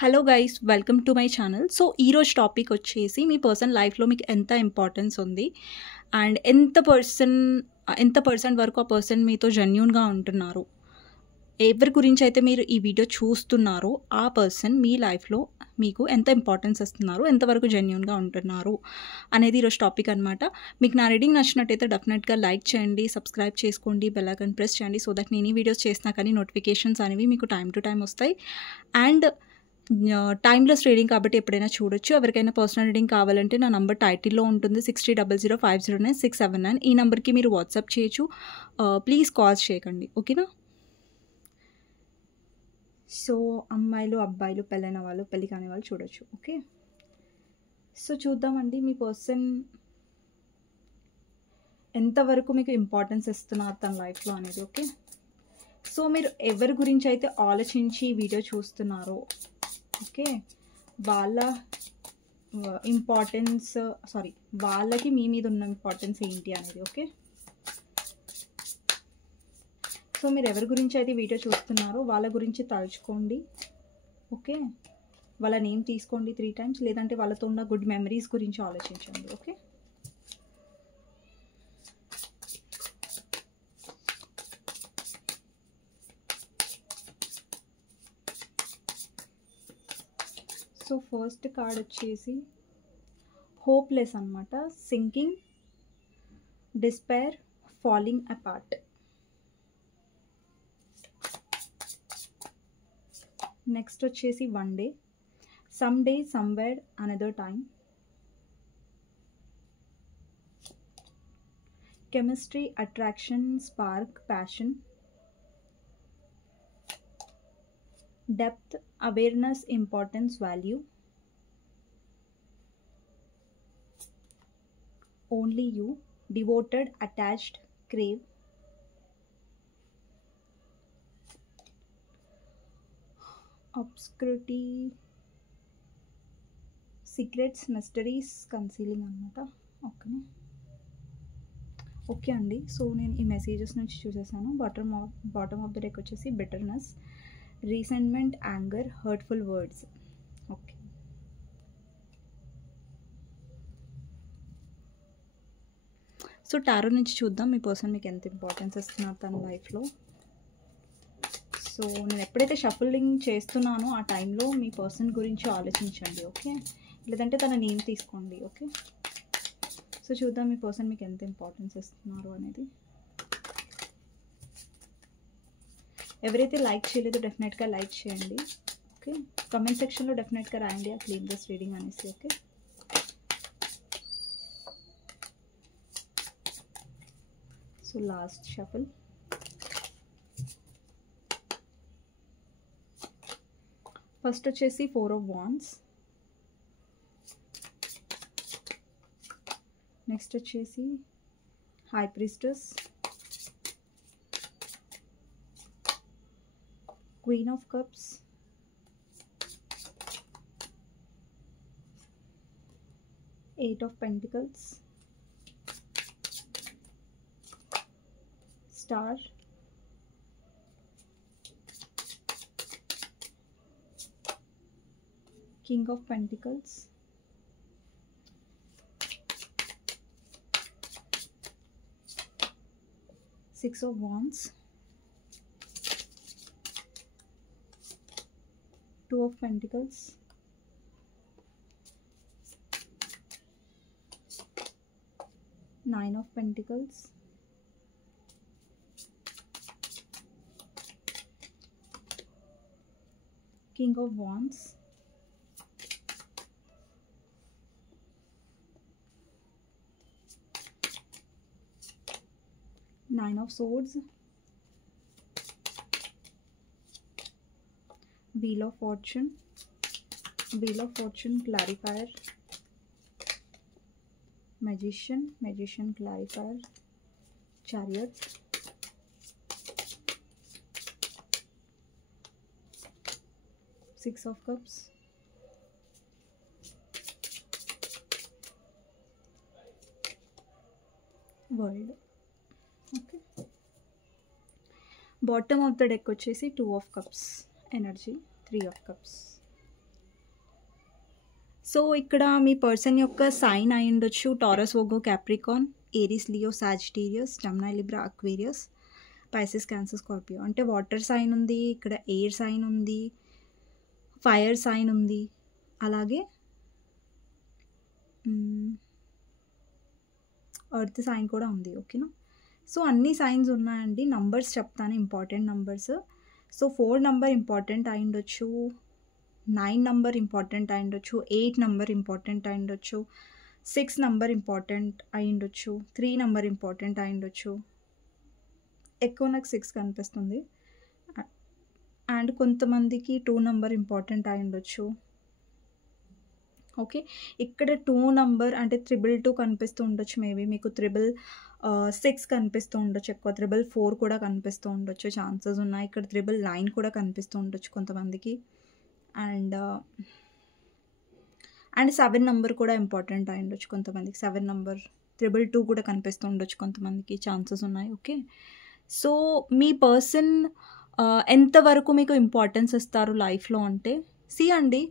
Hello guys, welcome to my channel. So ఈరోజు topic వచ్చేసి మీ person లైఫ్లో మీకు ఎంత ఇంపార్టెన్స్ ఉంది అండ్ ఎంత పర్సెంట్ వరకు ఆ పర్సన్ మీతో జెన్యూన్గా ఉంటున్నారు. ఎవరి గురించి అయితే మీరు ఈ వీడియో చూస్తున్నారో ఆ పర్సన్ మీ లైఫ్లో మీకు ఎంత ఇంపార్టెన్స్ ఇస్తున్నారు, ఎంతవరకు జెన్యూన్గా ఉంటున్నారు అనేది ఈరోజు టాపిక్ అనమాట. మీకు నా రీడింగ్ నచ్చినట్టయితే డెఫినెట్గా లైక్ చేయండి, సబ్స్క్రైబ్ చేసుకోండి, బెల్ ఐకాన్ ప్రెస్ చేయండి. సో దట్ నేను ఈ వీడియోస్ చేసినా కానీ నోటిఫికేషన్స్ అనేవి మీకు టైం టు టైం వస్తాయి. అండ్ టైమ్లెస్ రీడింగ్ కాబట్టి ఎప్పుడైనా చూడొచ్చు. ఎవరికైనా పర్సనల్ రీడింగ్ కావాలంటే నా నంబర్ టైటిల్లో ఉంటుంది, 6000509679. ఈ నెంబర్కి మీరు వాట్సాప్ చేయొచ్చు. ప్లీజ్ కాల్స్ చేయకండి, ఓకేనా? సో అమ్మాయిలు, అబ్బాయిలు, పెళ్ళైన వాళ్ళు, పెళ్ళి కాని వాళ్ళు చూడొచ్చు. ఓకే, సో చూద్దామండి మీ పర్సన్ ఎంతవరకు మీకు ఇంపార్టెన్స్ ఇస్తున్నారు తన లైఫ్లో అనేది. ఓకే, సో మీరు ఎవరి గురించి అయితే ఆలోచించి వీడియో చూస్తున్నారో, ఓకే, వాళ్ళ వాళ్ళకి మీ మీద ఉన్న ఇంపార్టెన్స్ ఏంటి అనేది. ఓకే, సో మీరు ఎవరి గురించి అయితే వీడియో చూస్తున్నారో వాళ్ళ గురించి తలుచుకోండి. ఓకే, వాళ్ళ నేమ్ తీసుకోండి 3 times, లేదంటే వాళ్ళతో ఉన్న గుడ్ మెమరీస్ గురించి ఆలోచించండి. ఓకే, సో ఫస్ట్ కార్డ్ వచ్చేసి హోప్లెస్ అనమాట. Sinking, despair, falling apart. Next వచ్చేసి one day, some day, somewhere, another time. Chemistry, attraction, spark, passion. Depth, awareness, importance, value. Only you, devoted, attached, crave. Obscurity, secrets, mysteries, concealing అనమాట. Okay అండి, so నేను ఈ messages నుంచి చూసేసాను. Bottom of the deck వచ్చేసి bitterness, resentment, anger, hurtful words. Okay, so tarot నుంచి చూద్దాం మీ person మీకు ఎంత ఇంపార్టెన్స్ ఇస్తున్నారు తన లైఫ్లో. సో నేను ఎప్పుడైతే షఫలింగ్ చేస్తున్నానో ఆ టైంలో మీ పర్సన్ గురించి ఆలోచించండి. ఓకే, లేదంటే తన నేమ్ తీసుకోండి. ఓకే, సో చూద్దాం మీ పర్సన్ మీకు ఎంత ఇంపార్టెన్స్ ఇస్తున్నారు అనేది. ఎవరైతే లైక్ చేయలేదో డెఫినెట్గా లైక్ చేయండి. ఓకే, కమెంట్ సెక్షన్లో డెఫినెట్గా రాయండి ఆ క్లీన్ దిస్ రీడింగ్ అనేసి. Okay, so last shuffle. First వచ్చేసి 4 of Wands. నెక్స్ట్ వచ్చేసి high priestess, queen of cups, eight of pentacles, star, king of pentacles, six of wands, two of pentacles, nine of pentacles, king of wands, nine of swords, wheel of fortune clarifier, magician clarifier, chariot, six of cups, world. Okay, bottom of the deck వచ్చేసి 2 of cups energy, 3 of cups. So ఇక్కడ మీ person యొక్క sign అయి ఉండొచ్చు taurus, Virgo, Capricorn, Aries, Leo, Sagittarius, Gemini, Libra, Aquarius, Pisces, cancer, Scorpio. అంటే water sign ఉంది, ఇక్కడ air sign ఉంది, fire sign ఉంది, అలాగే ఎర్త్ సైన్ కూడా ఉంది. ఓకేనా? సో అన్ని సైన్స్ ఉన్నాయండి. నంబర్స్ చెప్తాను, important numbers. So 4 number important అయి ఉండొచ్చు, 9 నెంబర్ ఇంపార్టెంట్ అయి ఉండొచ్చు, 8 నెంబర్ ఇంపార్టెంట్ అయి ఉండొచ్చు, 6 నెంబర్ ఇంపార్టెంట్ అయి ఉండొచ్చు, 3 నెంబర్ ఇంపార్టెంట్ అయి ఉండొచ్చు. ఎక్కువ నాకు 6 కనిపిస్తుంది. అండ్ కొంతమందికి 2 నెంబర్ ఇంపార్టెంట్ అయి ఉండొచ్చు. ఓకే, ఇక్కడ 2 నెంబర్ అంటే 222 కనిపిస్తూ ఉండొచ్చు. మేబీ మీకు 6 కనిపిస్తూ ఉండొచ్చు, ఎక్కువ 4 కూడా కనిపిస్తూ ఉండొచ్చు, ఛాన్సెస్ ఉన్నాయి. ఇక్కడ 9 కూడా కనిపిస్తూ ఉండొచ్చు కొంతమందికి. అండ్ 7 నెంబర్ కూడా ఇంపార్టెంట్ అయి ఉండొచ్చు కొంతమందికి. 7 నెంబర్ 222 కూడా కనిపిస్తూ ఉండొచ్చు కొంతమందికి, ఛాన్సెస్ ఉన్నాయి. ఓకే, సో మీ పర్సన్ ఎంతవరకు మీకు ఇంపార్టెన్స్ ఇస్తారు లైఫ్లో అంటే, అండి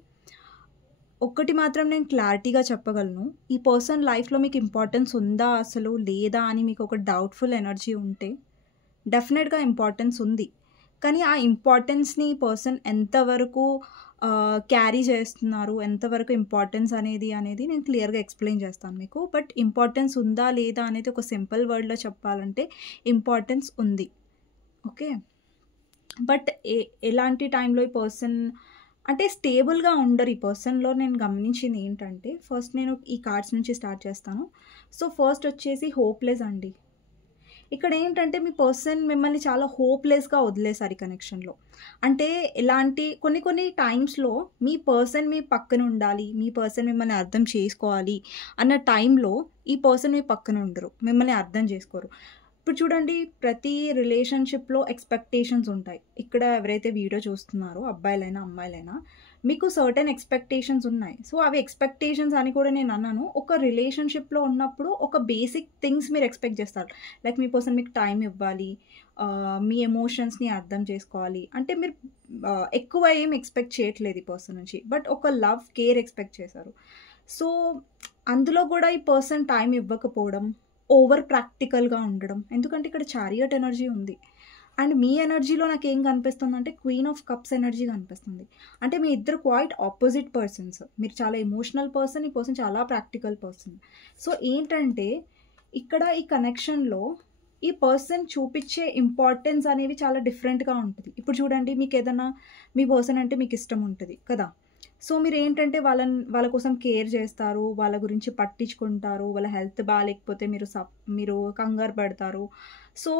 ఒక్కటి మాత్రం నేను క్లారిటీగా చెప్పగలను. ఈ పర్సన్ లైఫ్లో మీకు ఇంపార్టెన్స్ ఉందా అసలు లేదా అని మీకు ఒక డౌట్ఫుల్ ఎనర్జీ ఉంటే డెఫినెట్గా ఇంపార్టెన్స్ ఉంది. కానీ ఆ ఇంపార్టెన్స్ని ఈ పర్సన్ ఎంతవరకు క్యారీ చేస్తున్నారు, ఎంతవరకు ఇంపార్టెన్స్ అనేది నేను క్లియర్గా ఎక్స్ప్లెయిన్ చేస్తాను మీకు. బట్ ఇంపార్టెన్స్ ఉందా లేదా అనేది ఒక సింపుల్ వర్డ్లో చెప్పాలంటే ఇంపార్టెన్స్ ఉంది. ఓకే, బట్ ఎలాంటి టైంలో ఈ పర్సన్ అంటే స్టేబుల్గా ఉండరు. ఈ పర్సన్లో నేను గమనించింది ఏంటంటే, ఫస్ట్ నేను ఈ కార్డ్స్ నుంచి స్టార్ట్ చేస్తాను. సో ఫస్ట్ వచ్చేసి హోప్లెస్ అండి. ఇక్కడ ఏంటంటే మీ పర్సన్ మిమ్మల్ని చాలా హోప్లెస్గా వదిలేసారు ఈ కనెక్షన్లో. అంటే కొన్ని టైమ్స్లో మీ పర్సన్ మీ పక్కన ఉండాలి, మీ పర్సన్ మిమ్మల్ని అర్థం చేసుకోవాలి అన్న టైంలో ఈ పర్సన్ మీ పక్కన ఉండరు, మిమ్మల్ని అర్థం చేసుకోరు. ఇప్పుడు చూడండి, ప్రతి రిలేషన్షిప్లో ఎక్స్పెక్టేషన్స్ ఉంటాయి. ఇక్కడ ఎవరైతే వీడియో చూస్తున్నారో అబ్బాయిలైనా అమ్మాయిలైనా మీకు సర్టెన్ ఎక్స్పెక్టేషన్స్ ఉన్నాయి. సో అవి ఎక్స్పెక్టేషన్స్ అని కూడా నేను అన్నాను. ఒక రిలేషన్షిప్లో ఉన్నప్పుడు ఒక బేసిక్ థింగ్స్ మీరు ఎక్స్పెక్ట్ చేస్తారు. లైక్ మీ పర్సన్ మీకు టైం ఇవ్వాలి, మీ ఎమోషన్స్ని అర్థం చేసుకోవాలి. అంటే మీరు ఎక్కువ ఏం ఎక్స్పెక్ట్ చేయట్లేదు ఈ పర్సన్ నుంచి, బట్ ఒక లవ్, కేర్ ఎక్స్పెక్ట్ చేశారు. సో అందులో కూడా ఈ పర్సన్ టైం ఇవ్వకపోవడం, ఓవర్ ప్రాక్టికల్గా ఉండడం. ఎందుకంటే ఇక్కడ చారియట్ ఎనర్జీ ఉంది. అండ్ మీ ఎనర్జీలో నాకు ఏం కనిపిస్తుంది అంటే క్వీన్ ఆఫ్ కప్స్ ఎనర్జీ కనిపిస్తుంది. అంటే మీ ఇద్దరు క్వైట్ ఆపోజిట్ పర్సన్స్. మీరు చాలా ఎమోషనల్ పర్సన్, ఈ పర్సన్ చాలా ప్రాక్టికల్ పర్సన్. సో ఏంటంటే ఇక్కడ ఈ కనెక్షన్లో ఈ పర్సన్ చూపించే ఇంపార్టెన్స్ అనేవి చాలా డిఫరెంట్గా ఉంటుంది. ఇప్పుడు చూడండి, మీకు ఏదైనా మీ పర్సన్ అంటే మీకు ఇష్టం ఉంటుంది కదా. సో మీరు ఏంటంటే వాళ్ళ కోసం కేర్ చేస్తారు, వాళ్ళ గురించి పట్టించుకుంటారు, వాళ్ళ హెల్త్ బాగాలేకపోతే మీరు కంగారు పడతారు. సో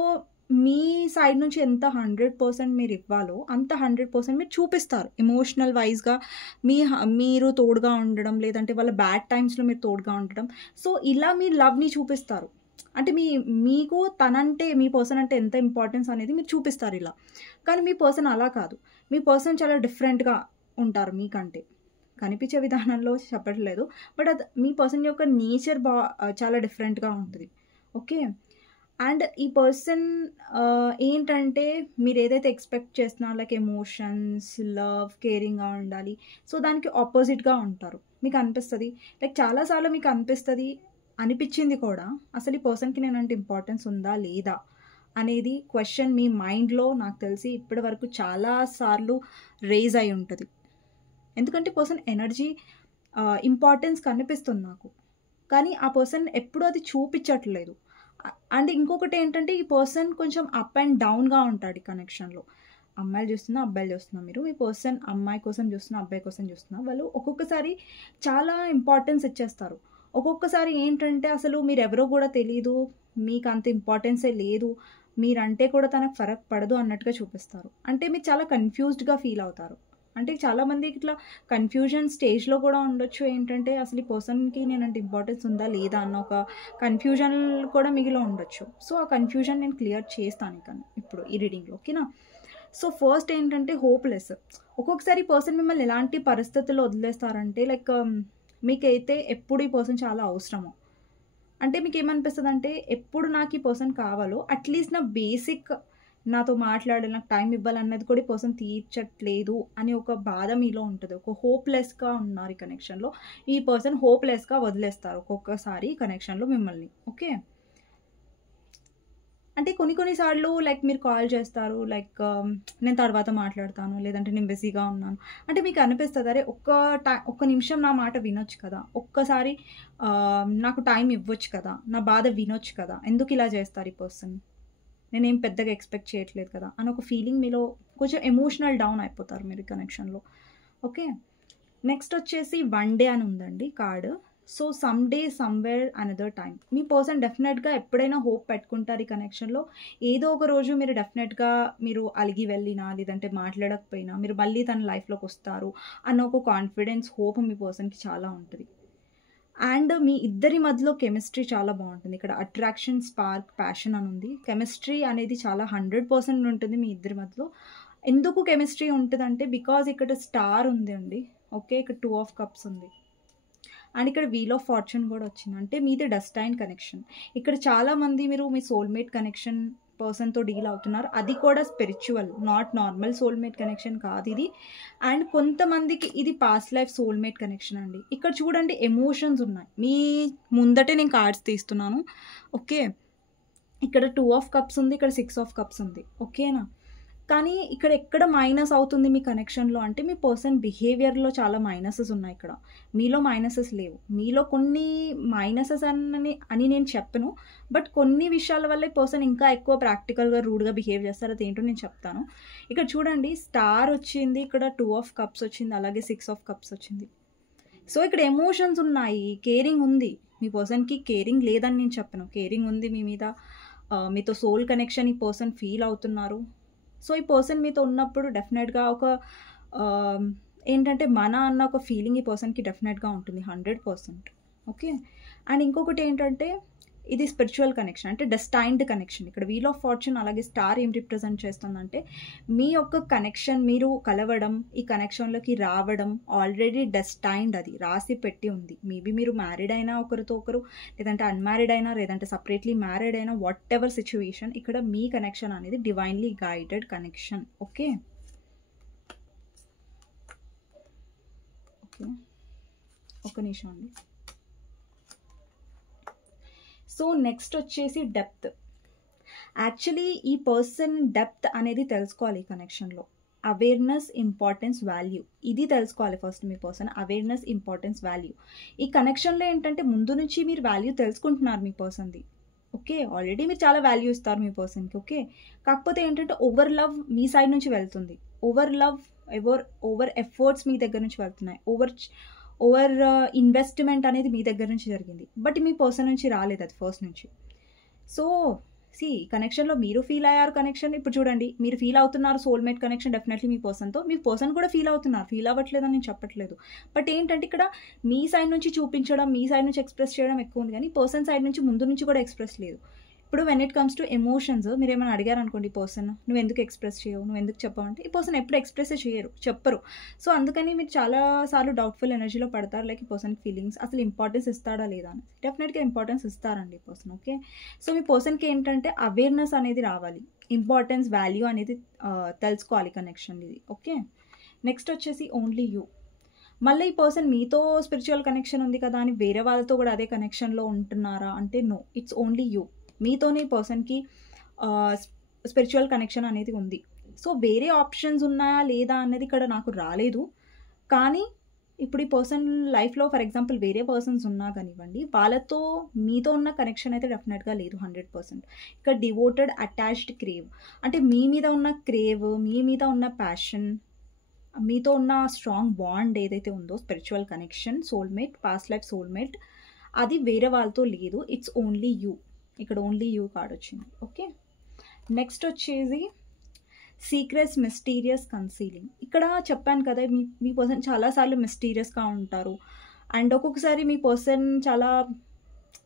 మీ సైడ్ నుంచి ఎంత 100% మీరు ఇవ్వాలో అంత 100% మీరు చూపిస్తారు ఎమోషనల్ వైజ్గా. మీరు తోడుగా ఉండడం, లేదంటే వాళ్ళ బ్యాడ్ టైమ్స్లో మీరు తోడుగా ఉండడం. సో ఇలా మీ లవ్ని చూపిస్తారు. అంటే మీకు తనంటే, మీ పర్సన్ అంటే ఎంత ఇంపార్టెన్స్ అనేది మీరు చూపిస్తారు ఇలా. కానీ మీ పర్సన్ అలా కాదు. మీ పర్సన్ చాలా డిఫరెంట్గా ఉంటారు మీకంటే. కనిపించే విధానంలో చెప్పట్లేదు, బట్ అది మీ పర్సన్ యొక్క నేచర్ చాలా డిఫరెంట్గా ఉంటుంది. ఓకే, అండ్ ఈ పర్సన్ ఏంటంటే మీరు ఏదైతే ఎక్స్పెక్ట్ చేస్తున్నారో లైక్ ఎమోషన్స్, లవ్, కేరింగ్గా ఉండాలి, సో దానికి ఆపోజిట్గా ఉంటారు. మీకు అనిపిస్తుంది, లైక్ చాలాసార్లు మీకు అనిపించింది కూడా, అసలు ఈ పర్సన్కి నేనంటే ఇంపార్టెన్స్ ఉందా లేదా అనేది క్వశ్చన్ మీ మైండ్లో నాకు తెలిసి ఇప్పటి వరకు చాలాసార్లు రేజ్ అయి ఉంటుంది. ఎందుకంటే పర్సన్ ఎనర్జీ ఇంపార్టెన్స్ కనిపిస్తుంది నాకు, కానీ ఆ పర్సన్ ఎప్పుడూ అది చూపించట్లేదు. అండ్ ఇంకొకటి ఏంటంటే ఈ పర్సన్ కొంచెం అప్ అండ్ డౌన్గా ఉంటాడు ఈ కనెక్షన్లో. అమ్మాయిలు చూస్తున్నా, అబ్బాయిలు చూస్తున్నా, మీ పర్సన్ అమ్మాయి కోసం చూస్తున్నా, అబ్బాయి కోసం చూస్తున్నా, వాళ్ళు ఒక్కొక్కసారి చాలా ఇంపార్టెన్స్ ఇచ్చేస్తారు. ఒక్కొక్కసారి ఏంటంటే అసలు మీరు ఎవరో కూడా తెలియదు, మీకు అంత ఇంపార్టెన్సే లేదు, మీరంటే కూడా తనకు ఫరక్ పడదు అన్నట్టుగా చూపిస్తారు. అంటే మీరు చాలా కన్ఫ్యూజ్డ్గా ఫీల్ అవుతారు. అంటే చాలామంది ఇట్లా కన్ఫ్యూజన్ స్టేజ్లో కూడా ఉండొచ్చు. ఏంటంటే అసలు ఈ పర్సన్కి నేనంటే ఇంపార్టెన్స్ ఉందా లేదా అన్న ఒక కన్ఫ్యూజన్ కూడా మిగిలి ఉండొచ్చు. సో ఆ కన్ఫ్యూజన్ నేను క్లియర్ చేస్తాను ఇప్పుడు ఈ రీడింగ్లో. ఓకేనా? సో ఫస్ట్ ఏంటంటే హోప్లెస్. ఒక్కొక్కసారి పర్సన్ మిమ్మల్ని ఎలాంటి పరిస్థితుల్లో వదిలేస్తారంటే, లైక్ మీకైతే ఎప్పుడు ఈ పర్సన్ చాలా అవసరమో, అంటే మీకు ఏమనిపిస్తుంది అంటే ఎప్పుడు నాకు ఈ పర్సన్ కావాలో అట్లీస్ట్ నా బేసిక్ నాతో మాట్లాడాలి, నాకు టైం ఇవ్వాలన్నది కూడా ఈ పర్సన్ తీర్చట్లేదు అని ఒక బాధ మీలో ఉంటుంది. ఒక హోప్‌లెస్‌గా ఉన్నారు ఈ కనెక్షన్‌లో. ఈ పర్సన్ హోప్‌లెస్‌గా వదిలేస్తారు ఒక్కొక్కసారి ఈ కనెక్షన్‌లో మిమ్మల్ని. ఓకే. అంటే కొన్ని సార్లు లైక్ మీరు కాల్ చేస్తారు. లైక్ నేను తర్వాత మాట్లాడతాను. లేదంటే నేను బిజీగా ఉన్నాను. అంటే మీకు అనిపిస్తది అరే ఒక్క నిమిషం నా మాట వినొచ్చు కదా! ఒక్కసారి నాకు టైం ఇవ్వొచ్చు కదా! నా బాధ వినొచ్చు కదా! ఎందుకు ఇలా చేస్తారు ఈ పర్సన్? నేనేం పెద్దగా ఎక్స్‌పెక్ట్ చేయట్లేదు కదా! అని ఒక ఫీలింగ్ మీలో కొంచెం ఎమోషనల్ డౌన్ అయిపోతారు మీరు ఈ కనెక్షన్‌లో. ఓకే. నెక్స్ట్ వచ్చేసి వన్ డే అని ఉందండి card. So, some day somewhere another time. మీ పర్సన్ డెఫినెట్‌గా ఎప్పుడైనా హోప్ పెట్టుకుంటారు ఈ కనెక్షన్‌లో. ఏదో ఒక రోజు మీరు డెఫినెట్‌గా మీరు అలిగి వెళ్ళినా, లేదంటే మాట్లాడకపోయినా మీరు మళ్ళీ తన లైఫ్‌లోకొస్తారు అన్న ఒక కాన్ఫిడెన్స్, హోప్ మీ పర్సన్‌కి చాలా ఉంటది. అండ్ మీ ఇద్దరి మధ్యలో కెమిస్ట్రీ చాలా బావుంటుంది. ఇక్కడ అట్రాక్షన్, స్పార్క్, ప్యాషన్ అని ఉంది. కెమిస్ట్రీ అనేది చాలా 100% ఉంటుంది మీ ఇద్దరి మధ్యలో. ఎందుకు కెమిస్ట్రీ ఉంటదంటే బికాజ్ ఇక్కడ స్టార్ ఉందండి. ఓకే. ఇక్కడ 2 ఆఫ్ కప్స్ ఉంది. అండ్ ఇక్కడ వీల్ ఆఫ్ ఫార్చ్యూన్ కూడా వచ్చింది. అంటే మీది డెస్టైన్ కనెక్షన్. ఇక్కడ చాలామంది మీరు మీ సోల్‌మేట్ కనెక్షన్ పర్సన్‌తో డీల్ అవుతున్నారు. అది కూడా spiritual, not normal soulmate connection కాదిది. అండ్ కొంతమందికి ఇది పాస్ట్ లైఫ్ సోల్‌మేట్ కనెక్షన్ అండి. ఇక్కడ చూడండి ఎమోషన్స్ ఉన్నాయి. మీ ముందటే నేను కార్డ్స్ తీస్తున్నాను. ఓకే. ఇక్కడ 2 ఆఫ్ కప్స్ ఉంది. ఇక్కడ 6 ఆఫ్ కప్స్ ఉంది. ఓకేనా? కానీ ఇక్కడ ఎక్కడ మైనస్ అవుతుంది మీ కనెక్షన్‌లో అంటే మీ పర్సన్ బిహేవియర్‌లో చాలా మైనసెస్ ఉన్నాయి ఇక్కడ. మీలో మైనసెస్ లేవు. మీలో కొన్ని మైనసెస్ అని నేను చెప్పను. బట్ కొన్ని విషయాల వల్ల ఈ పర్సన్ ఇంకా ఎక్కువ ప్రాక్టికల్‌గా, రూడ్‌గా బిహేవ్ చేస్తారు. అదేంటో నేను చెప్తాను. ఇక్కడ చూడండి స్టార్ వచ్చింది. ఇక్కడ 2 ఆఫ్ కప్స్ వచ్చింది. అలాగే 6 ఆఫ్ కప్స్ వచ్చింది. సో, ఇక్కడ ఎమోషన్స్ ఉన్నాయి. కేరింగ్ ఉంది. మీ పర్సన్‌కి కేరింగ్ లేదని నేను చెప్పను. కేరింగ్ ఉంది మీ మీద. మీతో సోల్ కనెక్షన్ ఈ పర్సన్ ఫీల్ అవుతున్నారు. సో, ఈ పర్సన్ మీతో ఉన్నప్పుడు డెఫినెట్‌గా ఒక ఆహ్, ఏంటంటే మన అన్న ఒక ఫీలింగ్ ఈ పర్సన్‌కి డెఫినెట్‌గా ఉంటుంది 100%. ఓకే. అండ్ ఇంకొకటేంటంటే ఇది స్పిరిచ్యువల్ కనెక్షన్. అంటే డెస్టైన్డ్ కనెక్షన్. ఇక్కడ వీల్ ఆఫ్ ఫార్చ్యూన్ అలాగే స్టార్ ఏం రిప్రజెంట్ చేస్తుందంటే మీ యొక్క కనెక్షన్ మీరు కలవడం, ఈ కనెక్షన్‌లోకి రావడం ఆల్రెడీ డెస్టైన్డ్ అది. రాసి పెట్టి ఉంది. మేబీ మీరు మ్యారీడ్ అయినా ఒకరితో ఒకరు, లేదంటే అన్‌మ్యారీడ్ అయినా, లేదంటే సెపరేట్‌లీ మ్యారీడ్ అయినా వాటెవర్ సిట్యుయేషన్ ఇక్కడ మీ కనెక్షన్ అనేది divinely guided connection. Okay. Okay. ఒక్క నిమిషం అండి. సో, నెక్స్ట్ వచ్చేసి డెప్త్. యాక్చువల్లీ ఈ పర్సన్ డెప్త్ అనేది తెలుసుకోవాలి ఈ కనెక్షన్‌లో. Awareness, importance, value. ఇది తెలుసుకోవాలి ఫస్ట్ మీ పర్సన్. Awareness, importance, value. ఈ కనెక్షన్‌లో ఏంటంటే ముందు నుంచి మీరు వాల్యూ తెలుసుకుంటున్నారు మీ పర్సన్‌ది. ఓకే. ఆల్రెడీ మీరు చాలా వాల్యూ ఇస్తారు మీ పర్సన్‌కి. ఓకే. కాకపోతే ఏంటంటే ఓవర్ లవ్ మీ సైడ్ నుంచి వెళ్తుంది. ఓవర్ లవ్, ఓవర్ ఎఫర్ట్స్ మీ దగ్గర నుంచి వెళ్తున్నాయి. ఓవర్ ఇన్వెస్ట్‌మెంట్ అనేది మీ దగ్గర నుంచి జరిగింది. బట్ మీ పర్సన్ నుంచి రాలేదు అది ఫస్ట్ నుంచి. సో, కనెక్షన్‌లో మీరు ఫీల్ అయ్యారు కనెక్షన్. ఇప్పుడు చూడండి మీరు ఫీల్ అవుతున్నారు సోల్‌మేట్ కనెక్షన్ డెఫినెట్‌లీ మీ పర్సన్‌తో. మీ పర్సన్ కూడా ఫీల్ అవుతున్నారు. ఫీల్ అవ్వట్లేదని నేను చెప్పట్లేదు. బట్ ఏంటంటే ఇక్కడ మీ సైడ్ నుంచి చూపించడం, మీ సైడ్ నుంచి ఎక్స్‌ప్రెస్ చేయడం ఎక్కువ ఉంది గానీ, పర్సన్ సైడ్ నుంచి ముందు నుంచి కూడా ఎక్స్‌ప్రెస్ లేదు. ఇప్పుడు when it comes to emotions మీరేమైనా అడిగారనుకోండి ఈ పర్సన్, "నువ్వెందుకు ఎక్స్‌ప్రెస్ చేయవు? నువ్వెందుకు చెప్పవు?" అంటే ఈ పర్సన్ ఎప్పుడు ఎక్స్‌ప్రెస్సే చేయరు. చెప్పరు. సో, అందుకని మీరు చాలా సార్లు డౌట్‌ఫుల్ ఎనర్జీలో పడతారు. లైక్ ఈ పర్సన్‌కి ఫీలింగ్స్ అసలు ఇంపార్టెన్స్ ఇస్తాడా లేదా అని. డెఫినెట్‌గా ఇంపార్టెన్స్ ఇస్తారండి ఈ పర్సన్. ఓకే. సో, మీ పర్సన్‌కి ఏంటంటే అవేర్‌నెస్ అనేది రావాలి. ఇంపార్టెన్స్, వాల్యూ అనేది తెలుసుకోవాలి కనెక్షన్ ఇది. ఓకే. నెక్స్ట్ వచ్చేసి ఓన్లీ యూ. మళ్ళీ ఈ పర్సన్ మీతో స్పిరిచువల్ కనెక్షన్ ఉంది కదా అని వేరే వాళ్ళతో కూడా అదే కనెక్షన్‌లో ఉంటున్నారా అంటే నో. It's only you. మీతోనే ఈ పర్సన్‌కి ఆహ్, స్పిరిచువల్ కనెక్షన్ అనేది ఉంది. సో, వేరే ఆప్షన్స్ ఉన్నాయా లేదా అన్నది ఇక్కడ నాకు రాలేదు. కానీ ఇప్పుడు ఈ పర్సన్ లైఫ్‌లో ఫర్ ఎగ్జాంపుల్ వేరే పర్సన్స్ ఉన్నా కానివ్వండి, వాళ్ళతో మీతో ఉన్న కనెక్షన్ అయితే డెఫినెట్‌గా లేదు 100%. ఇక్కడ డివోటెడ్, అటాచ్డ్, క్రేవ్. అంటే మీ మీద ఉన్న క్రేవ్, మీ మీద ఉన్న ప్యాషన్, మీతో ఉన్న స్ట్రాంగ్ బాండ్ ఏదైతే ఉందో spiritual connection, soulmate, past life soulmate అది వేరే వాళ్ళతో లేదు. It's only you. ఇక్కడ ఓన్లీ యూ కార్డ్ వచ్చింది. ఓకే. నెక్స్ట్ వచ్చేసి సీక్రెట్స్, మిస్టీరియస్, కన్సీలింగ్. ఇక్కడ చెప్పాను కదా మీ పర్సన్ చాలా సార్లు మిస్టీరియస్‌గా ఉంటారు. అండ్ ఒక్కొక్కసారి మీ పర్సన్ చాలా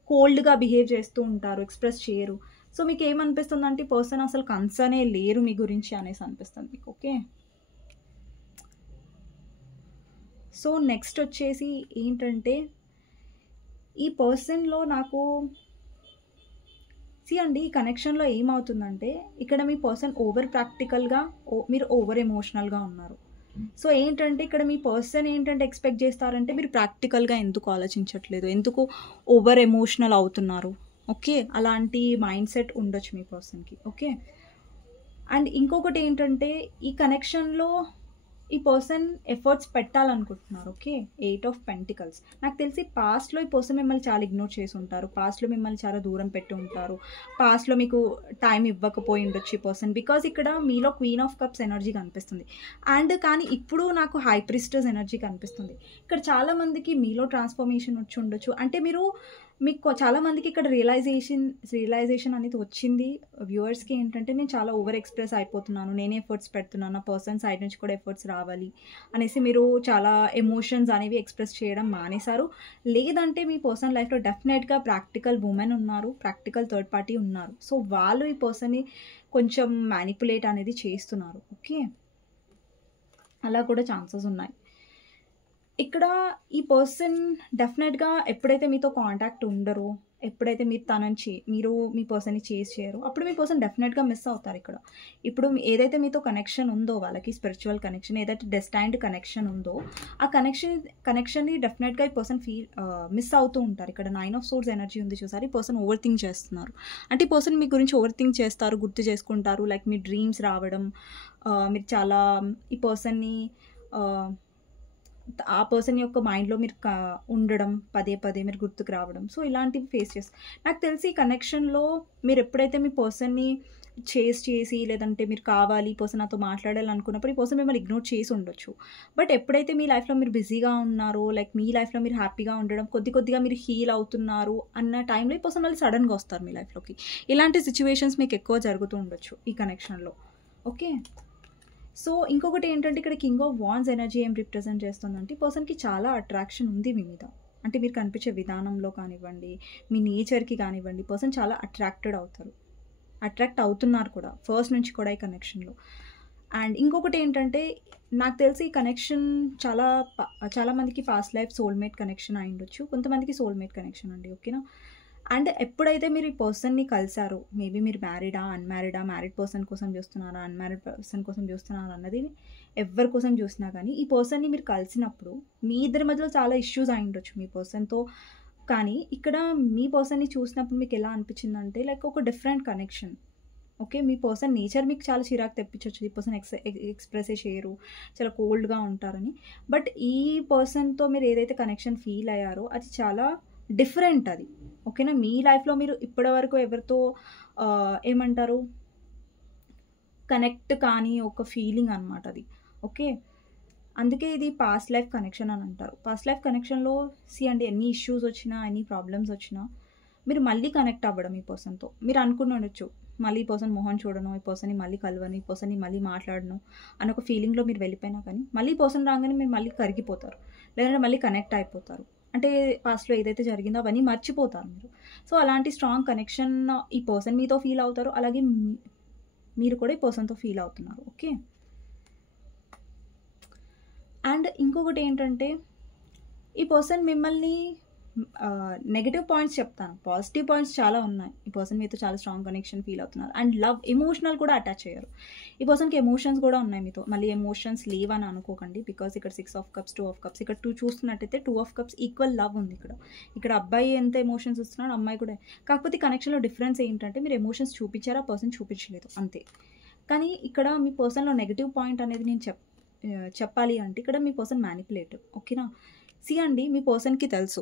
కోల్డ్‌గా బిహేవ్ చేస్తూ ఉంటారు. ఎక్స్‌ప్రెస్ చేయరు. సో, మీకేమనిపిస్తుందంటే ఈ పర్సన్ అసలు కన్సర్నే లేరు మీ గురించి అనేసి అనిపిస్తుంది మీకు. ఓకే. సో, నెక్స్ట్ వచ్చేసి ఏంటంటే ఈ పర్సన్‌లో నాకు అండి ఈ కనెక్షన్లో ఏమవుతుందంటే ఇక్కడ మీ పర్సన్ ఓవర్ ప్రాక్టికల్గా, మీరు ఓవర్ ఎమోషనల్గా ఉన్నారు. సో ఏంటంటే ఇక్కడ మీ పర్సన్ ఏంటంటే ఎక్స్పెక్ట్ చేస్తారంటే మీరు ప్రాక్టికల్గా ఎందుకు ఆలోచించట్లేదు, ఎందుకు ఓవర్ ఎమోషనల్ అవుతున్నారు. ఓకే, అలాంటి మైండ్ సెట్ ఉండొచ్చు మీ పర్సన్కి. ఓకే, అండ్ ఇంకొకటి ఏంటంటే ఈ కనెక్షన్లో ఈ పర్సన్ ఎఫర్ట్స్ పెట్టాలనుకుంటున్నారు. Okay, 8 of pentacles. నాకు తెలిసి పాస్ట్లో ఈ పర్సన్ మిమ్మల్ని చాలా ఇగ్నోర్ చేసి ఉంటారు, పాస్ట్లో మిమ్మల్ని చాలా దూరం పెట్టి ఉంటారు, పాస్ట్లో మీకు టైం ఇవ్వకపోయి ఉండొచ్చు ఈ పర్సన్. బికాజ్ ఇక్కడ మీలో క్వీన్ ఆఫ్ కప్స్ ఎనర్జీ కనిపిస్తుంది. అండ్ కానీ ఇప్పుడు నాకు హై ప్రిస్టర్స్ ఎనర్జీ కనిపిస్తుంది. ఇక్కడ చాలామందికి మీలో ట్రాన్స్ఫర్మేషన్ వచ్చి ఉండొచ్చు. అంటే మీకు చాలామందికి ఇక్కడ రియలైజేషన్ అనేది వచ్చింది. వ్యూవర్స్కి ఏంటంటే నేను చాలా ఓవర్ ఎక్స్ప్రెస్ అయిపోతున్నాను, నేనే ఎఫర్ట్స్ పెడుతున్నాను, నా పర్సన్ సైడ్ నుంచి కూడా ఎఫర్ట్స్ రావాలి అనేసి మీరు చాలా ఎమోషన్స్ అనేవి ఎక్స్ప్రెస్ చేయడం మానేశారు. లేదంటే మీ పర్సన్ లైఫ్లో డెఫినెట్గా ప్రాక్టికల్ ఉమెన్ ఉన్నారు, ప్రాక్టికల్ థర్డ్ పార్టీ ఉన్నారు. సో వాళ్ళు ఈ పర్సన్ని కొంచెం మ్యానిపులేట్ అనేది చేస్తున్నారు. ఓకే, అలా కూడా ఛాన్సెస్ ఉన్నాయి. ఇక్కడ ఈ పర్సన్ డెఫినెట్గా ఎప్పుడైతే మీతో కాంటాక్ట్ ఉండరో, ఎప్పుడైతే మీరు మీ పర్సన్ని చేజ్ చేయరు, అప్పుడు మీ పర్సన్ డెఫినెట్గా మిస్ అవుతారు. ఇక్కడ ఇప్పుడు ఏదైతే మీతో కనెక్షన్ ఉందో, వాళ్ళకి స్పిరిచువల్ కనెక్షన్, ఏదైతే డెస్టైన్డ్ కనెక్షన్ ఉందో, ఆ కనెక్షన్ని డెఫినెట్గా ఈ పర్సన్ మిస్ అవుతూ ఉంటారు. ఇక్కడ 9 ఆఫ్ సోర్స్ ఎనర్జీ ఉంది చూసారు. ఈ పర్సన్ ఓవర్ థింక్ చేస్తున్నారు. అంటే ఈ పర్సన్ మీ గురించి ఓవర్ థింక్ చేస్తారు, గుర్తు చేసుకుంటారు. లైక్ మీ డ్రీమ్స్ రావడం, మీరు చాలా ఈ పర్సన్ని ఆ పర్సన్ యొక్క మైండ్లో మీరు ఉండడం, పదే పదే మీరు గుర్తుకు రావడం. సో ఇలాంటివి ఫేస్ చేస్తారు. నాకు తెలిసి కనెక్షన్లో మీరు ఎప్పుడైతే మీ పర్సన్ని చేసి లేదంటే మీరు కావాలి ఈ పర్సన్ నాతో మాట్లాడాలనుకున్నప్పుడు ఈ పర్సన్ మిమ్మల్ని ఇగ్నోర్ చేసి ఉండొచ్చు. బట్ ఎప్పుడైతే మీ లైఫ్లో మీరు బిజీగా ఉన్నారో, లైక్ మీ లైఫ్లో మీరు హ్యాపీగా ఉండడం, కొద్దిగా మీరు హీల్ అవుతున్నారు అన్న టైంలో ఈ పర్సన్ వాళ్ళు సడన్గా వస్తారు మీ లైఫ్లోకి. ఇలాంటి సిచ్యువేషన్స్ మీకు ఎక్కువ జరుగుతూ ఉండొచ్చు ఈ కనెక్షన్లో. ఓకే, సో ఇంకొకటి ఏంటంటే ఇక్కడ కింగ్ ఆఫ్ వాండ్స్ ఎనర్జీ ఏం రిప్రజెంట్ చేస్తుందంటే ఈ పర్సన్కి చాలా అట్రాక్షన్ ఉంది మీ మీద. అంటే మీరు కనిపించే విధానంలో కానివ్వండి, మీ నేచర్కి కానివ్వండి, పర్సన్ చాలా అట్రాక్ట్ అవుతున్నారు కూడా ఫస్ట్ నుంచి కూడా ఈ కనెక్షన్లో. అండ్ ఇంకొకటి ఏంటంటే నాకు తెలిసి ఈ కనెక్షన్ చాలా మందికి పాస్ట్ లైఫ్ సోల్మేట్ కనెక్షన్ అయి ఉండొచ్చు, కొంతమందికి సోల్మేట్ కనెక్షన్ అండి. ఓకేనా, అండ్ ఎప్పుడైతే మీరు ఈ పర్సన్ని కలిసారో, మేబీ మీరు అన్మ్యారీడా, మ్యారీడ్ పర్సన్ కోసం చూస్తున్నారా, అన్మ్యారీడ్ పర్సన్ కోసం చూస్తున్నారా అన్నది ఎవరి కోసం చూసినా కానీ ఈ పర్సన్ని మీరు కలిసినప్పుడు మీ ఇద్దరి మధ్యలో చాలా ఇష్యూస్ అయి ఉండొచ్చు మీ పర్సన్తో. కానీ ఇక్కడ మీ పర్సన్ని చూసినప్పుడు మీకు ఎలా అనిపించిందంటే లైక్ ఒక డిఫరెంట్ కనెక్షన్. ఓకే, మీ పర్సన్ నేచర్ మీకు చాలా చిరాకు తెప్పించవచ్చు, ఈ పర్సన్ ఎక్స్ప్రెస్ చేయరు, చాలా కోల్డ్గా ఉంటారని. బట్ ఈ పర్సన్తో మీరు ఏదైతే కనెక్షన్ ఫీల్ అయ్యారో అది చాలా డిఫరెంట్ అది. ఓకేనా, మీ లైఫ్లో మీరు ఇప్పటివరకు ఎవరితో ఏమంటారు కనెక్ట్ కానీ ఒక ఫీలింగ్ అనమాట అది. ఓకే, అందుకే ఇది పాస్ట్ లైఫ్ కనెక్షన్ అని అంటారు. పాస్ట్ లైఫ్ కనెక్షన్లో అండి ఎన్ని ఇష్యూస్ వచ్చినా, ఎన్ని ప్రాబ్లమ్స్ వచ్చినా మీరు మళ్ళీ కనెక్ట్ అవ్వడం ఈ పర్సన్తో. మీరు అనుకుని ఉండొచ్చు మళ్ళీ ఈ పర్సన్ మొహం చూడను, ఈ పర్సన్ని మళ్ళీ కలవను, ఈ పర్సన్ని మళ్ళీ మాట్లాడను అని ఒక ఫీలింగ్లో మీరు వెళ్ళిపోయినా కానీ మళ్ళీ ఈ పర్సన్ రాగానే మీరు మళ్ళీ కరిగిపోతారు, లేదంటే మళ్ళీ కనెక్ట్ అయిపోతారు. అంటే పాస్ట్లో ఏదైతే జరిగిందో అవన్నీ మర్చిపోతారు మీరు. సో అలాంటి స్ట్రాంగ్ కనెక్షన్ ఈ పర్సన్ మీతో ఫీల్ అవుతారు, అలాగే మీరు కూడా ఈ పర్సన్తో ఫీల్ అవుతున్నారు. ఓకే, అండ్ ఇంకొకటి ఏంటంటే ఈ పర్సన్ మిమ్మల్ని నెగిటివ్ పాయింట్స్ చెప్తాను, పాజిటివ్ పాయింట్స్ చాలా ఉన్నాయి. ఈ పర్సన్ మీతో చాలా స్ట్రాంగ్ కనెక్షన్ ఫీల్ అవుతున్నారు. అండ్ లవ్, ఎమోషనల్ కూడా అటాచ్ అయ్యారు. ఈ పర్సన్కి ఎమోషన్స్ కూడా ఉన్నాయి మీతో. మళ్ళీ ఎమోషన్స్ లేవని అనుకోకండి, బికాస్ ఇక్కడ 6 ఆఫ్ కప్స్, 2 ఆఫ్ కప్స్, ఇక్కడ 2 చూస్తున్నట్టయితే 2 ఆఫ్ కప్స్ ఈక్వల్ లవ్ ఉంది. ఇక్కడ అబ్బాయి ఎంత ఎమోషన్స్ ఇస్తున్నాడు, అమ్మాయి కూడా. కాకపోతే కనెక్షన్లో డిఫరెన్స్ ఏంటంటే మీరు ఎమోషన్స్ చూపించారా, పర్సన్ చూపించలేదు అంతే. కానీ ఇక్కడ మీ పర్సన్లో నెగిటివ్ పాయింట్ అనేది నేను చెప్పాలి అంటే ఇక్కడ మీ పర్సన్ మ్యానిపులేటివ్. ఓకేనా, అండి మీ పర్సన్కి తెలుసు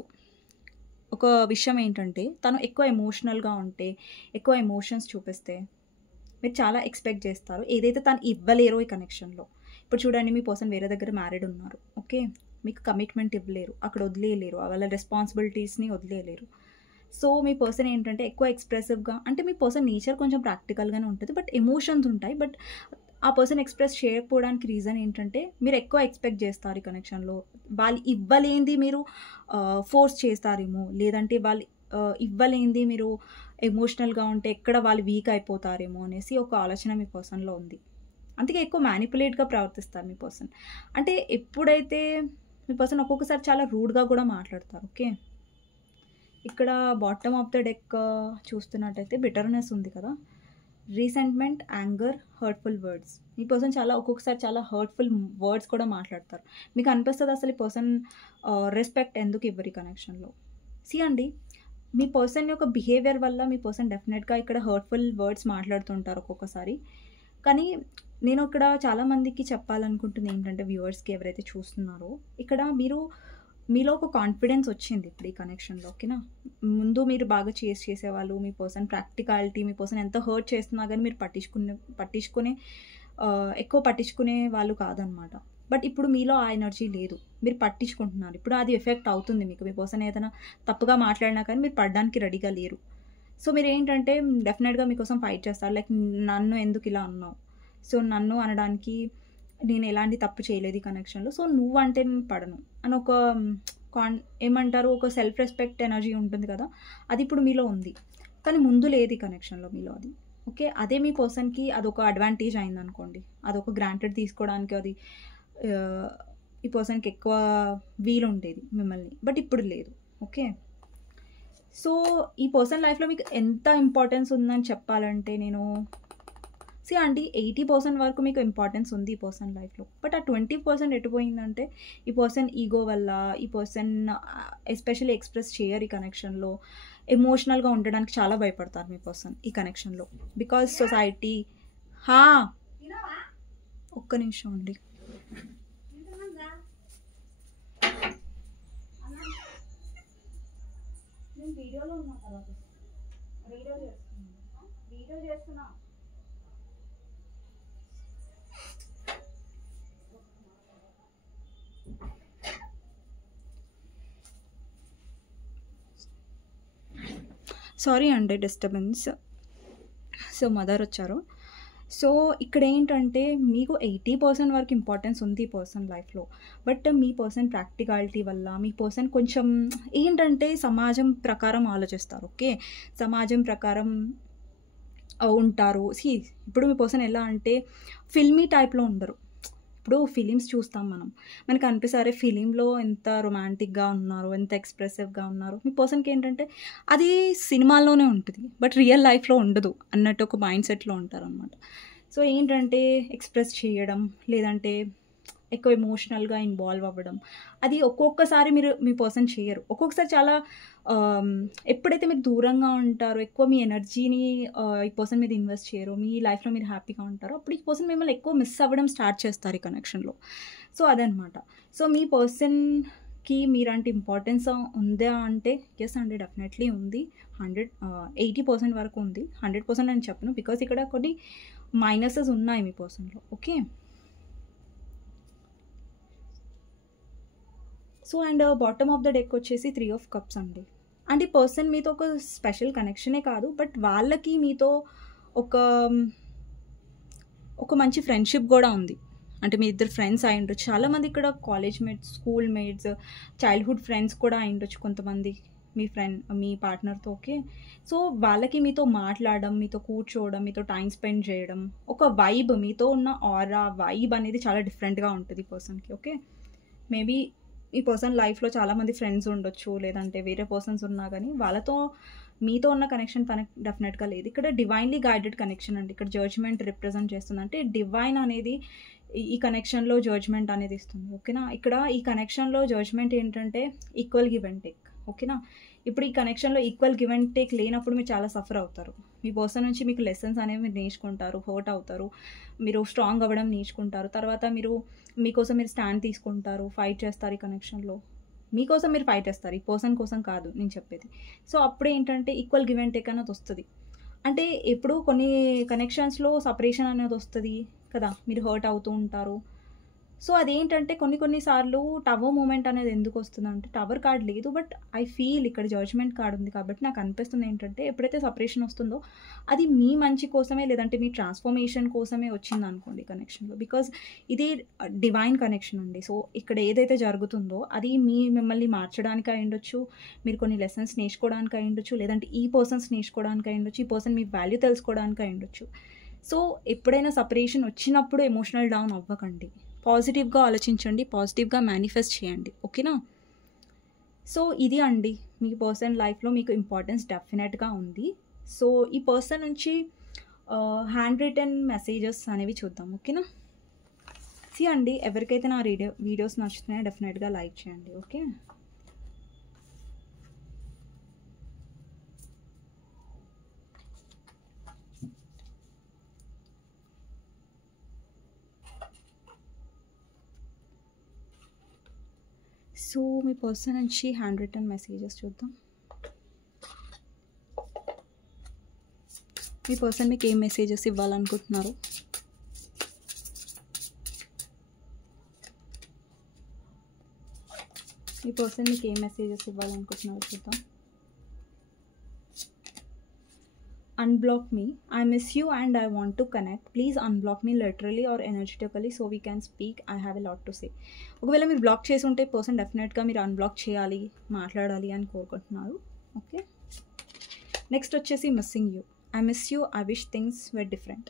ఒక విషయం ఏంటంటే తను ఎక్కువ ఎమోషనల్గా ఉంటే, ఎక్కువ ఎమోషన్స్ చూపిస్తే మీరు చాలా ఎక్స్పెక్ట్ చేస్తారు ఏదైతే తను ఇవ్వలేరో ఈ కనెక్షన్లో. ఇప్పుడు చూడండి మీ పర్సన్ వేరే దగ్గర మ్యారీడ్ ఉన్నారు. ఓకే, మీకు కమిట్మెంట్ ఇవ్వలేరు, అక్కడ వదిలేయలేరు, వాళ్ళ రెస్పాన్సిబిలిటీస్ని వదిలేయలేరు. సో మీ పర్సన్ ఏంటంటే ఎక్కువ ఎక్స్ప్రెసివ్గా, అంటే మీ పర్సన్ నేచర్ కొంచెం ప్రాక్టికల్గానే ఉంటుంది, బట్ ఎమోషన్స్ ఉంటాయి. బట్ ఆ పర్సన్ ఎక్స్ప్రెస్ చేయకపోవడానికి రీజన్ ఏంటంటే మీరు ఎక్కువ ఎక్స్పెక్ట్ చేస్తారు ఈ కనెక్షన్లో. వాళ్ళు ఇవ్వలేంది మీరు ఫోర్స్ చేస్తారేమో, లేదంటే వాళ్ళు ఇవ్వలేంది మీరు ఎమోషనల్గా ఉంటే ఎక్కడ వాళ్ళు వీక్ అయిపోతారేమో అనేసి ఒక ఆలోచన మీ పర్సన్లో ఉంది. అందుకే ఎక్కువ మ్యానిపులేట్గా ప్రవర్తిస్తారు మీ పర్సన్. అంటే ఎప్పుడైతే మీ పర్సన్ ఒక్కొక్కసారి చాలా రూడ్గా కూడా మాట్లాడతారు. ఓకే, ఇక్కడ బాటమ్ ఆఫ్ ద డెక్ చూస్తున్నట్టయితే బిటర్నెస్ ఉంది కదా, రీసెంట్మెంట్, యాంగర్, హర్ట్ఫుల్ వర్డ్స్. ఈ పర్సన్ ఒక్కొక్కసారి చాలా హర్ట్ఫుల్ వర్డ్స్ కూడా మాట్లాడతారు. మీకు అనిపిస్తుంది అసలు ఈ పర్సన్ రెస్పెక్ట్ ఎందుకు ఇవ్వరు ఈ కనెక్షన్లో. అండి, మీ పర్సన్ యొక్క బిహేవియర్ వల్ల మీ పర్సన్ డెఫినెట్గా ఇక్కడ హర్ట్ఫుల్ వర్డ్స్ మాట్లాడుతుంటారు ఒక్కొక్కసారి. కానీ నేను ఇక్కడ చాలామందికి చెప్పాలనుకుంటుంది ఏంటంటే, వ్యూవర్స్కి ఎవరైతే చూస్తున్నారో, ఇక్కడ మీలో ఒక కాన్ఫిడెన్స్ వచ్చింది ఇప్పుడు ఈ కనెక్షన్లో. ఓకేనా, ముందు మీరు బాగా చేసేవాళ్ళు, మీ పర్సన్ ప్రాక్టికాలిటీ, మీ పర్సన్ ఎంత హర్ట్ చేస్తున్నా కానీ మీరు ఎక్కువ పట్టించుకునే వాళ్ళు కాదనమాట. బట్ ఇప్పుడు మీలో ఆ ఎనర్జీ లేదు, మీరు పట్టించుకుంటున్నారు. ఇప్పుడు అది ఎఫెక్ట్ అవుతుంది మీకు. మీ పర్సన్ ఏదైనా తప్పుగా మాట్లాడినా కానీ మీరు పడడానికి రెడీగా లేరు. సో మీరు ఏంటంటే డెఫినెట్గా మీకోసం ఫైట్ చేస్తారు. లైక్, నన్ను ఎందుకు ఇలా అన్నావు, సో నన్ను అనడానికి నేను ఎలాంటి తప్పు చేయలేదు ఈ కనెక్షన్లో, సో నువ్వు అంటే నేను పడను అని ఒక ఏమంటారు, ఒక సెల్ఫ్ రెస్పెక్ట్ ఎనర్జీ ఉంటుంది కదా, అది ఇప్పుడు మీలో ఉంది. కానీ ముందు లేదు ఈ కనెక్షన్లో మీలో అది. ఓకే, అదే మీ పర్సన్కి అదొక అడ్వాంటేజ్ అయింది అనుకోండి, అదొక గ్రాంటెడ్ తీసుకోవడానికి అది ఈ పర్సన్కి ఎక్కువ వీలు ఉండేది మిమ్మల్ని. బట్ ఇప్పుడు లేదు. ఓకే, సో ఈ పర్సన్ లైఫ్లో మీకు ఎంత ఇంపార్టెన్స్ ఉందని చెప్పాలంటే, నేను అండి 80% వరకు మీకు ఇంపార్టెన్స్ ఉంది ఈ పర్సన్ లైఫ్లో. బట్ ఆ 20% ఎటుపోయిందంటే, ఈ పర్సన్ ఈగో వల్ల, ఈ పర్సన్ ఎస్పెషల్లీ ఎక్స్ప్రెస్ చేయరు ఈ కనెక్షన్లో. ఎమోషనల్గా ఉండడానికి చాలా భయపడతారు మీ పర్సన్ ఈ కనెక్షన్లో. బికాజ్ సొసైటీ ఒక్క నిమిషం అండి. వీడియోలో ఉన్న తర్వాత వీడియో చేస్తున్నా. సారీ అండి డిస్టర్బెన్స్. సో మదర్ వచ్చారు. సో ఇక్కడ ఏంటంటే, మీకు 80% వరకు ఇంపార్టెన్స్ ఉంది ఈ పర్సన్ లైఫ్లో. బట్ మీ పర్సన్ ప్రాక్టికాలిటీ వల్ల, మీ పర్సన్ కొంచెం ఏంటంటే సమాజం ప్రకారం ఆలోచిస్తారు. ఓకే, సమాజం ప్రకారం ఉంటారు. ఇప్పుడు మీ పర్సన్ ఎలా అంటే ఫిల్మీ టైప్లో ఉండరు. ఇప్పుడు ఫిలిమ్స్ చూస్తాం మనకు అనిపిస్తారే ఫిలింలో ఎంత రొమాంటిక్గా ఉన్నారు, ఎంత ఎక్స్ప్రెసివ్గా ఉన్నారు. మీ పర్సన్కి ఏంటంటే అది సినిమాల్లోనే ఉంటుంది, బట్ రియల్ లైఫ్లో ఉండదు అన్నట్టు ఒక మైండ్ సెట్లో ఉంటారనమాట. సో ఏంటంటే ఎక్స్ప్రెస్ చేయడం, లేదంటే ఎక్కువ ఎమోషనల్గా ఇన్వాల్వ్ అవ్వడం, అది ఒక్కొక్కసారి మీ పర్సన్ చేయరు. ఒక్కొక్కసారి చాలా ఎప్పుడైతే మీరు దూరంగా ఉంటారో, ఎక్కువ మీ ఎనర్జీని ఈ పర్సన్ మీద ఇన్వెస్ట్ చేయరు, మీ లైఫ్లో మీరు హ్యాపీగా ఉంటారో, అప్పుడు ఈ పర్సన్ మిమ్మల్ని ఎక్కువ మిస్ అవ్వడం స్టార్ట్ చేస్తారు ఈ కనెక్షన్లో. సో అదనమాట. సో మీ పర్సన్కి మీరంటే ఇంపార్టెన్స్ ఉందా అంటే, ఎస్ అండి, డెఫినెట్లీ ఉంది. 80% వరకు ఉంది. 100% అని చెప్పను, బికాస్ ఇక్కడ కొన్ని మైనసెస్ ఉన్నాయి మీ పర్సన్లో. Okay, so and bottom of the deck వచ్చేసి 3 of Cups అండి. అండ్ ఈ పర్సన్ మీతో ఒక స్పెషల్ కనెక్షనే కాదు, బట్ వాళ్ళకి మీతో ఒక మంచి ఫ్రెండ్షిప్ కూడా ఉంది. అంటే మీ ఇద్దరు ఫ్రెండ్స్ అయి ఉండొచ్చు. చాలామంది ఇక్కడ college mates, school mates, childhood friends కూడా అయి ఉండొచ్చు కొంతమంది మీ పార్ట్నర్తో. ఓకే, సో వాళ్ళకి మీతో మాట్లాడడం, మీతో కూర్చోవడం, మీతో టైం స్పెండ్ చేయడం, ఒక వైబ్, మీతో ఉన్న ఆరా వైబ్ అనేది చాలా డిఫరెంట్గా ఉంటుంది ఈ పర్సన్కి. ఓకే, మేబీ ఈ పర్సన్ లైఫ్లో చాలామంది ఫ్రెండ్స్ ఉండొచ్చు, లేదంటే వేరే పర్సన్స్ ఉన్నా కానీ మీతో ఉన్న కనెక్షన్ తనకు డెఫినెట్గా లేదు. ఇక్కడ డివైన్లీ గైడెడ్ కనెక్షన్ అండి. ఇక్కడ జడ్జ్మెంట్ రిప్రజెంట్ చేస్తుంది. అంటే డివైన్ అనేది ఈ కనెక్షన్లో జడ్జ్మెంట్ అనేది ఇస్తుంది. ఓకేనా, ఇక్కడ ఈ కనెక్షన్లో జడ్జ్మెంట్ ఏంటంటే ఈక్వల్ గివ్ అండ్ టేక్. ఓకేనా, ఇప్పుడు ఈ కనెక్షన్లో ఈక్వల్ గివ్ అండ్ టేక్ లేనప్పుడు మీరు చాలా సఫర్ అవుతారు. మీ పర్సన్ నుంచి మీకు లెసన్స్ అనేవి మీరు నేర్చుకుంటారు, హర్ట్ అవుతారు, మీరు స్ట్రాంగ్ అవ్వడం నేర్చుకుంటారు. తర్వాత మీకోసం మీరు స్టాండ్ తీసుకుంటారు, ఫైట్ చేస్తారు ఈ కనెక్షన్లో. మీకోసం మీరు ఫైట్ చేస్తారు, ఈ పర్సన్ కోసం కాదు నేను చెప్పేది. సో అప్పుడు ఏంటంటే ఈక్వల్ గివ్ అండ్ టేక్ అనేది వస్తుంది. అంటే ఎప్పుడు కొన్ని కనెక్షన్స్లో సపరేషన్ అనేది వస్తుంది కదా, మీరు హర్ట్ అవుతూ ఉంటారు. సో అదేంటంటే కొన్నిసార్లు టవర్ మూమెంట్ అనేది ఎందుకు వస్తుందంటే, టవర్ కార్డ్ లేదు, బట్ ఐ ఫీల్ ఇక్కడ జడ్జ్మెంట్ కార్డ్ ఉంది కాబట్టి నాకు అనిపిస్తుంది ఏంటంటే, ఎప్పుడైతే సపరేషన్ వస్తుందో అది మీ మంచి కోసమే, లేదంటే మీ ట్రాన్స్ఫర్మేషన్ కోసమే వచ్చింది అనుకోండి కనెక్షన్లో. బికాజ్ ఇది డివైన్ కనెక్షన్ అండి. సో ఇక్కడ ఏదైతే జరుగుతుందో అది మిమ్మల్ని మార్చడానికి అయి ఉండొచ్చు, మీరు కొన్ని లెసన్స్ నేర్చుకోవడానికి అయి ఉండొచ్చు, లేదంటే ఈ పర్సన్స్ నేర్చుకోవడానికి అయి ఉండొచ్చు, ఈ పర్సన్ మీ వాల్యూ తెలుసుకోవడానికి అయి ఉండొచ్చు. సో ఎప్పుడైనా సపరేషన్ వచ్చినప్పుడు ఎమోషనల్ డౌన్ అవ్వకండి, పాజిటివ్గా ఆలోచించండి, పాజిటివ్గా మేనిఫెస్ట్ చేయండి. ఓకేనా, సో ఇది అండి మీ పర్సన్ లైఫ్లో మీకు ఇంపార్టెన్స్ డెఫినెట్గా ఉంది. సో ఈ పర్సన్ నుంచి హ్యాండ్ రిటన్ మెసేజెస్ అనేవి చూద్దాం, ఓకేనా. సి అండి, ఎవరికైతే నా వీడియోస్ నచ్చుతున్నాయో డెఫినెట్గా లైక్ చేయండి, ఓకే. సో మీ పర్సన్ నుంచి హ్యాండ్ రిటన్ మెసేజెస్ చూద్దాం. మీ పర్సన్ మీకు ఏం మెసేజెస్ ఇవ్వాలనుకుంటున్నారు? మీ పర్సన్ మీకు ఏం మెసేజెస్ ఇవ్వాలనుకుంటున్నారు చూద్దాం. Unblock me. I miss you and I want to connect. Please unblock me literally or energetically so we can speak. I have a lot to say. ఒకవేళ మీరు black చేసి ఉంటే person డెఫినెట్గా మీరు unblock చేయాలి, మాట్లాడాలి అని కోరుకుంటున్నారు, ఓకే. నెక్స్ట్ వచ్చేసి missing you. I miss you, I wish things where different.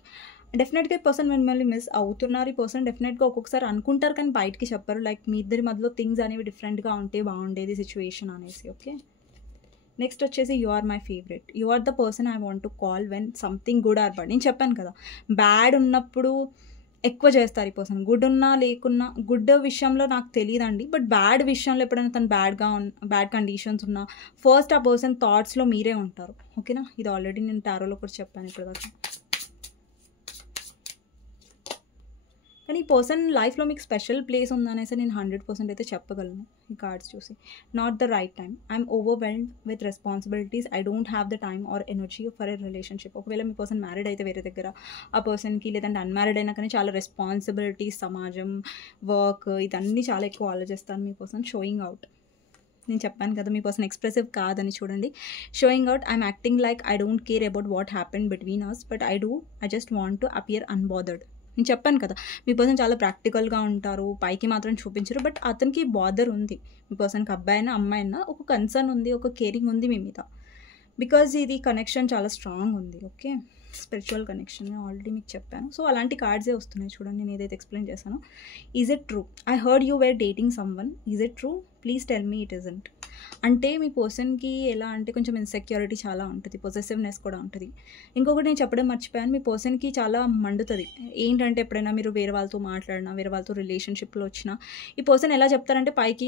డెఫినెట్గా ఈ పర్సన్ మిమ్మల్ని మిస్ అవుతున్నారు. ఈ పర్సన్ డెఫినెట్గా ఒక్కొక్కసారి అనుకుంటారు కానీ బయటికి చెప్పరు. లైక్ మీ ఇద్దరి మధ్యలో థింగ్స్ అనేవి డిఫరెంట్గా ఉంటే బాగుండేది సిచ్యువేషన్ అనేసి, ఓకే. నెక్స్ట్ వచ్చేసి you are my favourite. You are the person I want to call when something good or bad. నేను చెప్పాను కదా, బ్యాడ్ ఉన్నప్పుడు ఎక్కువ చేస్తారు ఈ పర్సన్. గుడ్ ఉన్నా లేకున్నా, గుడ్ విషయంలో నాకు తెలియదండి, బట్ బ్యాడ్ విషయంలో ఎప్పుడైనా తను బ్యాడ్ కండిషన్స్ ఉన్నా ఫస్ట్ ఆ పర్సన్ థాట్స్లో మీరే ఉంటారు, ఓకేనా. ఇది ఆల్రెడీ నేను టారోలో కూడా చెప్పాను ఇప్పటిదాకా. కానీ ఈ పర్సన్ లైఫ్లో మీకు స్పెషల్ ప్లేస్ ఉందనేసి నేను 100% అయితే చెప్పగలను ఈ కార్డ్స్ చూసి. Not the right time. I'm overwhelmed with responsibilities. I don't have the time or energy for a relationship. ఒకవేళ మీ పర్సన్ మ్యారీడ్ అయితే వేరే దగ్గర ఆ పర్సన్కి, లేదంటే అన్మ్యారీడ్ అయినా కానీ చాలా రెస్పాన్సిబిలిటీస్, సమాజం, వర్క్, ఇదన్నీ చాలా ఎక్కువ ఆలోచిస్తాను మీ పర్సన్. Sowing out. నేను చెప్పాను కదా మీ పర్సన్ ఎక్స్ప్రెసివ్ కాదని. చూడండి, showing out. I'm acting like I don't care about what happen between us, but I just want to appear unbothered. నేను చెప్పాను కదా మీ పర్సన్ చాలా ప్రాక్టికల్గా ఉంటారు, పైకి మాత్రం చూపించరు, బట్ అతనికి బాదర్ ఉంది. మీ పర్సన్కి అబ్బాయి అయినా అమ్మాయి అయినా ఒక కన్సర్న్ ఉంది, ఒక కేరింగ్ ఉంది మీ మీద. బికాజ్ ఇది కనెక్షన్ చాలా స్ట్రాంగ్ ఉంది, ఓకే. స్పిరిచువల్ కనెక్షన్ ఆల్రెడీ మీకు చెప్పాను. సో అలాంటి కార్డ్సే వస్తున్నాయి చూడండి నేను ఏదైతే ఎక్స్ప్లెయిన్ చేశానో. Is it true? I heard you were dating someone. Is it true? Please tell me it isn't. అంటే మీ పర్సన్కి ఎలా అంటే కొంచెం ఇన్సెక్యూరిటీ చాలా ఉంటుంది, పొసెసివ్నెస్ కూడా ఉంటుంది. ఇంకొకటి నేను చెప్పడం మర్చిపోయాను, మీ పర్సన్కి చాలా మండుతుంది. ఏంటంటే ఎప్పుడైనా మీరు వేరే వాళ్ళతో మాట్లాడినా, వేరే వాళ్ళతో రిలేషన్షిప్లో వచ్చినా ఈ పర్సన్ ఎలా చెప్తారంటే పైకి,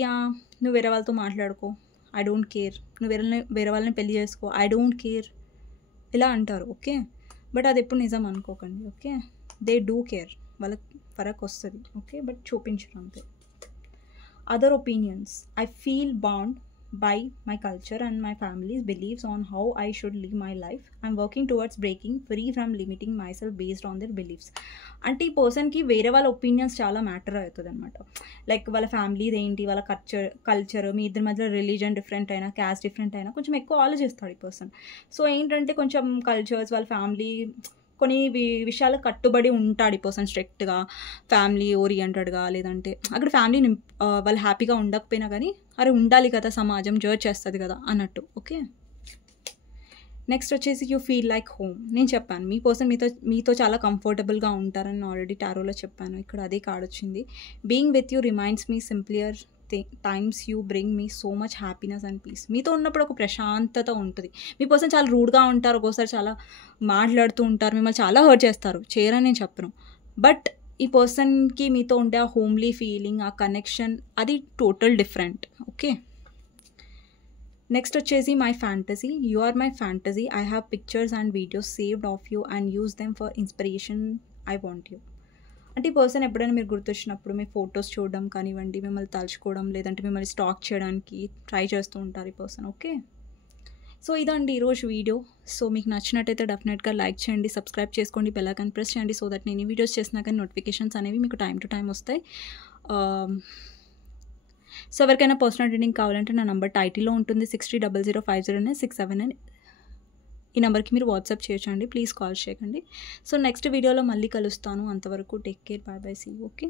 నువ్వు వేరే వాళ్ళతో మాట్లాడుకో, ఐ డోంట్ కేర్. నువ్వు వేరే వాళ్ళని పెళ్లి చేసుకో, ఐ డోంట్ కేర్, ఇలా అంటారు, ఓకే. బట్ అది ఎప్పుడు నిజం అనుకోకండి, ఓకే. దే డూ కేర్, వాళ్ళకి ఫరక్ వస్తుంది, ఓకే, బట్ చూపించరు అంతే. Other opinions. I feel bound by my culture and my family's beliefs on how I should live my life. I'm working towards breaking free from limiting myself based on their beliefs. అంటే ఈ పర్సన్కి వేరే వాళ్ళ opinions చాలా matter అవుతుంది అనమాట. Like వాళ్ళ ఫ్యామిలీది ఏంటి, వాళ్ళ కల్చర్, మీ ఇద్దరి మధ్యలో రిలీజన్ డిఫరెంట్ అయినా, క్యాస్ట్ డిఫరెంట్ అయినా కొంచెం ఎక్కువ ఆలోచిస్తాడు ఈ పర్సన్. సో ఏంటంటే కొంచెం కల్చర్స్, వాళ్ళ ఫ్యామిలీ, కొన్ని విషయాలు కట్టుబడి ఉంటాడు ఈ పర్సన్ స్ట్రిక్ట్గా, ఫ్యామిలీ ఓరియంటెడ్గా. లేదంటే అక్కడ ఫ్యామిలీని వాళ్ళు హ్యాపీగా ఉండకపోయినా కానీ అరే ఉండాలి కదా, సమాజం జడ్జ్ చేస్తుంది కదా అన్నట్టు, ఓకే. నెక్స్ట్ వచ్చేసి యూ ఫీల్ లైక్ హోమ్. నేను చెప్పాను మీ పర్సన్ మీతో చాలా కంఫర్టబుల్గా ఉంటారని ఆల్రెడీ టారోలో చెప్పాను. ఇక్కడ అదే కార్డ్ వచ్చింది. Being with you reminds me simpler times you bring me so much happiness and peace. మీతో ఉన్నప్పుడు ఒక ప్రశాంతత ఉంటుంది. మీ పర్సన్ చాలా రూడ్గా ఉంటారు, ఒక్కోసారి చాలా మాట్లాడుతూ ఉంటారు, మిమ్మల్ని చాలా హర్ట్ చేస్తారు, చేయరని నేను చెప్పను. బట్ ఈ పర్సన్కి మీతో ఉండే ఆ హోమ్లీ ఫీలింగ్, ఆ కనెక్షన్, అది టోటల్ డిఫరెంట్, ఓకే. నెక్స్ట్ వచ్చేసి my fantasy. You are my fantasy. I have pictures and videos saved of you and use them for inspiration. I want you. అంటే ఈ పర్సన్ ఎప్పుడైనా మీరు గుర్తొచ్చినప్పుడు మీ ఫొటోస్ చూడడం కానివ్వండి, మిమ్మల్ని తలుచుకోవడం, లేదంటే మిమ్మల్ని స్టాక్ చేయడానికి ట్రై చేస్తూ ఉంటారు ఈ పర్సన్, ఓకే. సో ఇదండి ఈరోజు వీడియో. సో మీకు నచ్చినట్టయితే డెఫినెట్గా లైక్ చేయండి, సబ్స్క్రైబ్ చేసుకోండి, బెల్ ఐకాన్ ప్రెస్ చేయండి, సో దట్ నేను ఈ వీడియోస్ చేసినా కానీ నోటిఫికేషన్స్ అనేవి మీకు టైం టు టైం వస్తాయి. సో ఎవరికైనా పర్సనల్ రీడింగ్ కావాలంటే నా నంబర్ టైటిల్లో ఉంటుంది, 6300509679. ఈ నెంబర్కి మీరు వాట్సాప్ చేయొచ్చండి, ప్లీజ్ కాల్ చేయకండి. సో నెక్స్ట్ వీడియోలో మళ్ళీ కలుస్తాను. అంతవరకు take care, bye bye, see you, okay.